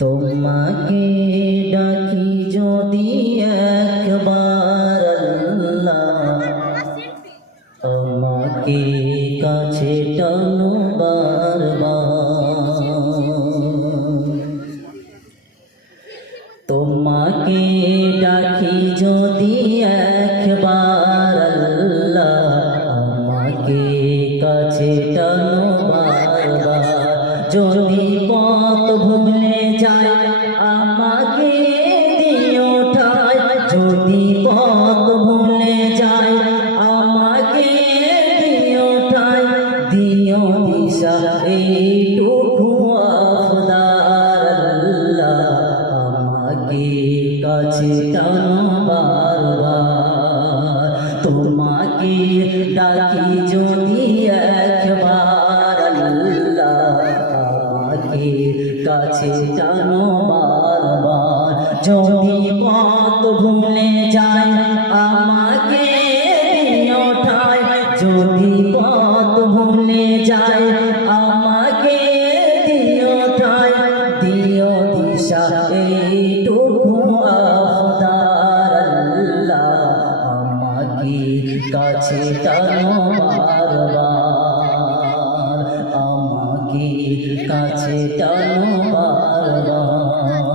তোমাকে ডাকি যদি একবার আল্লাহ, আমাকে কাছে টানো বারবার। তোমাকে ডাকি যদি একবার আল্লাহ, আমাকে কাছে টানো বারবার। যদি পথ ভুলে যায় আমাকে দিও ঠাই, যদি পথ ভুলে যায় আমাকে দিও ঠাই, দিও দিশা এইটুকু আফদার আল্লাহ, আমাকে কাছে টানো বারবার। তোমাকে ডাকি যদি একবার আল্লাহ, আমাকে কাছে টানো বারবার। যদি পথ ভুলে যায় আমাকে দিও ঠাই, যদি পথ ভুলে যায় আমাকে দিও ঠাই, দিও দিশা এইটুকু আফদার আল্লাহ, আমাকে কাছে টানো বারবার, আমাকে কাছে টানো বারবার।